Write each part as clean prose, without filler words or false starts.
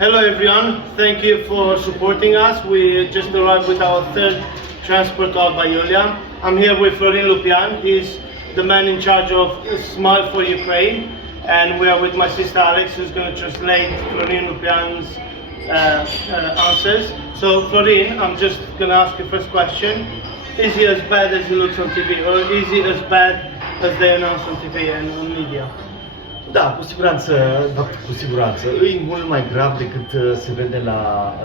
Hello everyone, thank you for supporting us. We just arrived with our third transport out by Iulia. I'm here with Florin Lupean. He's the man in charge of Smile for Ukraine, and we are with my sister Alex, who's going to translate Florin Lupean's answers. So Florin, I'm just going to ask you first question. Is he as bad as he looks on TV, or is he as bad as they announce on TV and on media? Da, cu siguranță. E mult mai grav decât se vede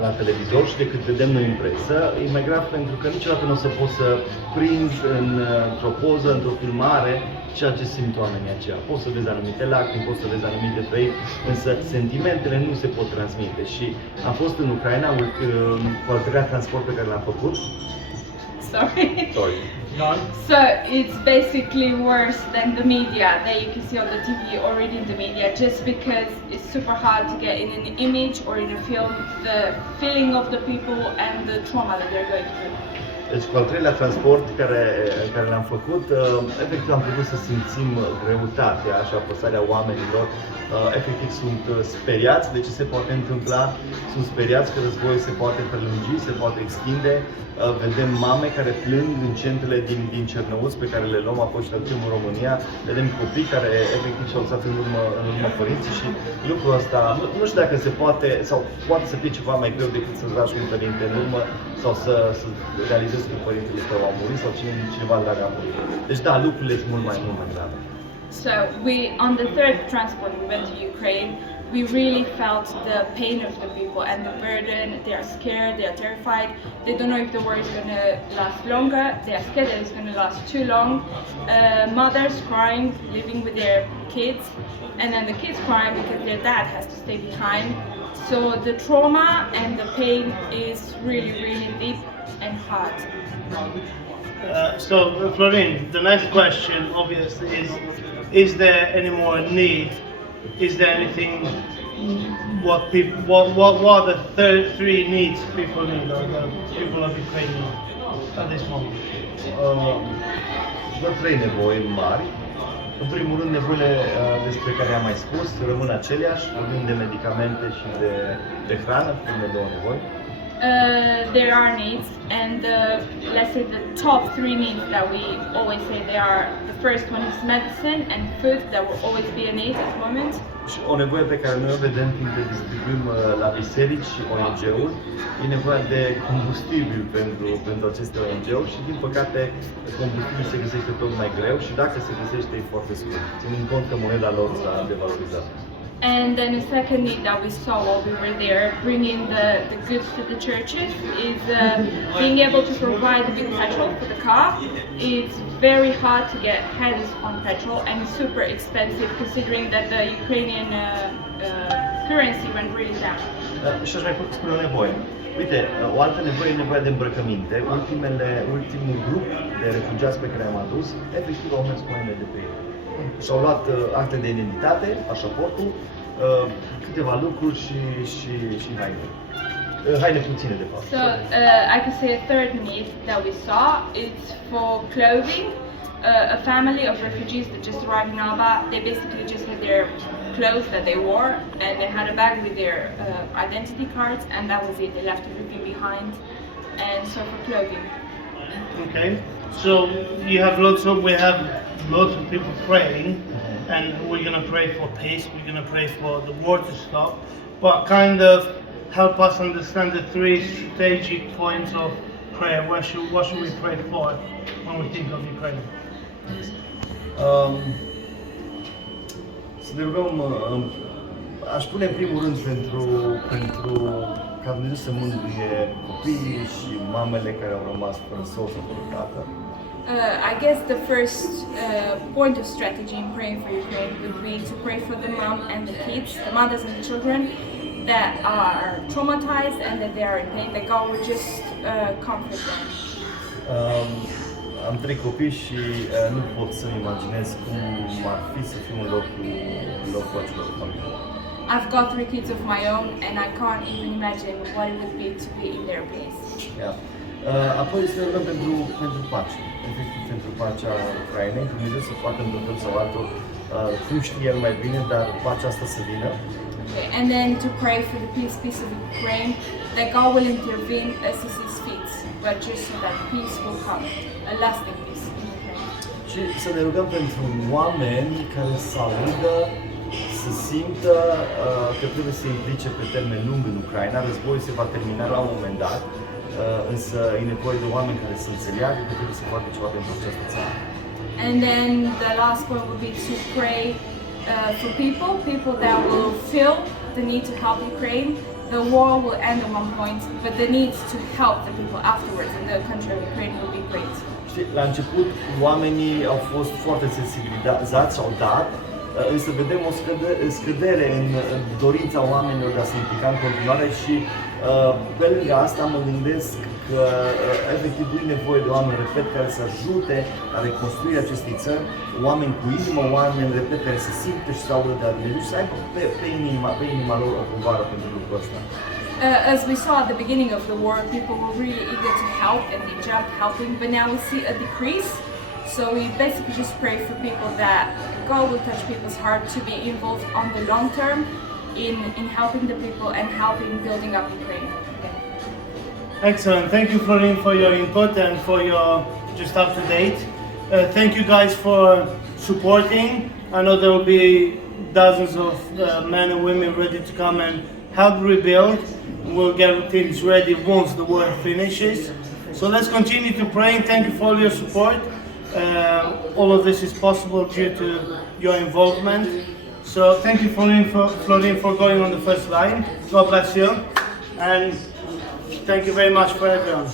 la televizor și decât vedem noi în presă. E mai grav pentru că niciodată nu o să poți să prinzi într-o poză, într-o filmare, ceea ce simt oamenii aceia. Poți să vezi anumite lacrimi, poți să vezi anumite trăiri, însă sentimentele nu se pot transmite. Și am fost în Ucraina cu al treilea transport pe care l-am făcut. Sorry. So it's basically worse than the media that you can see on the TV or read in the media, just because it's super hard to get in an image or in a film the feeling of the people and the trauma that they're going through. Deci cu al treilea transport care l-am făcut, efectiv am putut să simțim greutatea și apăsarea oamenilor. Efectiv sunt speriați de ce se poate întâmpla, sunt speriați că războiul se poate prelungi, se poate extinde. Vedem mame care plâng în centrele din Cernăuți pe care le luăm apoi și le aducem în România. Vedem copii care efectiv și-au lăsat în urmă părinții și lucrul ăsta, nu știu dacă se poate, sau poate să fie ceva mai greu decât să-ți lași un părinte în urmă sau să realizezi că părintele tău a murit sau cineva drag a murit. Deci da, lucrurile sunt mult mai grave. So on the third transport we went to Ukraine, we really felt the pain of the people and the burden. They are scared, they are terrified, they don't know if the war is going to last longer, they are scared that it's going to last too long. Mothers crying, living with their kids, and then the kids crying because their dad has to stay behind. So the trauma and the pain is really, really deep and hard. So Florin, the next question obviously is there any more need? Is there anything? What are the three needs people need, or the people of Ukraine need at this moment? Doar trei nevoi mari. În primul rând, nevoile despre care am mai spus rămân aceleași, vorbim de medicamente și de hrană, primele două nevoi. There are needs, and let's say the top three needs that we always say they are. The first one is medicine and food, that will always be a need at the moment. Și o nevoie pe care noi o vedem când le distribuim la biserici și ONG-uri, e nevoia de combustibil pentru aceste ONG-uri și din păcate combustibil se găsește tot mai greu și dacă se găsește e foarte scump, ținând cont că moneda lor s-a devalorizat. And then the second need that we saw while we were there, bringing the goods to the churches, is being able to provide with petrol for the car. It's very hard to get hands on petrol and super expensive considering that the Ukrainian currency went really down. Și aș mai spune o nevoie. Uite, o altă nevoie e nevoia de îmbrăcăminte. Ultimul grup de refugiați pe care am adus, efectiv au mers cu haine de pe ei. Și-au luat acte de identitate, pașaportul, câteva lucruri și haine. Haine puține, de fapt. So I could say a third need that we saw is for clothing. A family of refugees that just arrived in Alba, they basically just had their clothes that they wore and they had a bag with their identity cards, and that was it. They left everything behind, and so for clothing. Okay, so we have lots of people praying, and we're going to pray for peace, we're going to pray for the war to stop, but kind of help us understand the three strategic points of prayer. What should we pray for when we think of Ukraine? Să ne rugăm, aș pune în primul rând pentru ca Dumnezeu să mângâie copiii și mamele care au rămas fără soț sau fără tată. I guess the first point of strategy in praying for Ukraine would be to pray for the mom and the kids, the mothers and the children that are traumatized and that they are in pain, that God would just comfort them. Am trei copii și nu pot să-mi imaginez cum ar fi să fiu în locul acelor familii. I've got 3 kids of my own and I can't even imagine what it would be to be in their place. Yeah. Apoi să ne rugăm pentru pace, efectiv pentru pacea Ucrainei, Dumnezeu să facă într-un fel sau altul cum știe El mai bine, dar pacea asta să vină. Okay, and then to pray for the peace of Ukraine, that God will intervene as He sees fit, but just so that peace will come, a lasting peace in Ukraine. Și să ne rugăm pentru oameni care să audă, să simtă că trebuie să se implice pe termen lung în Ucraina. Războiul se va termina la un moment dat, însă e nevoie de oameni care să înțeleagă că trebuie să facă ceva pentru această țară. And then the last point would be to pray for people that will feel the need to help Ukraine. The war will end at one point, but the need to help the people afterwards in the country of Ukraine will be great. Știi, la început oamenii au fost foarte sensibilizați și au dat, însă vedem o scădere în dorința oamenilor de a se implica în continuare și pe lângă asta mă gândesc că efectiv e nevoie de oameni, repet, care să ajute la reconstruirea acestei țări, oameni cu inimă, oameni, repet, care să simte și să audă de la Dumnezeu și să aibă pe inima lor o povară pentru lucrul ăsta. As we saw at the beginning of the war, people were really eager to help and they jumped helping, but now we see a decrease. So we basically just pray for people that God will touch people's heart to be involved on the long term in helping the people and helping building up Ukraine. Okay. Excellent. Thank you, Florin, for your input and for your just up to date. Thank you guys for supporting. I know there will be dozens of men and women ready to come and help rebuild. We'll get things ready once the war finishes. So let's continue to pray and thank you for all your support. All of this is possible due to your involvement. So thank you, Florin, for going on the first line. God bless you. And thank you very much for everyone.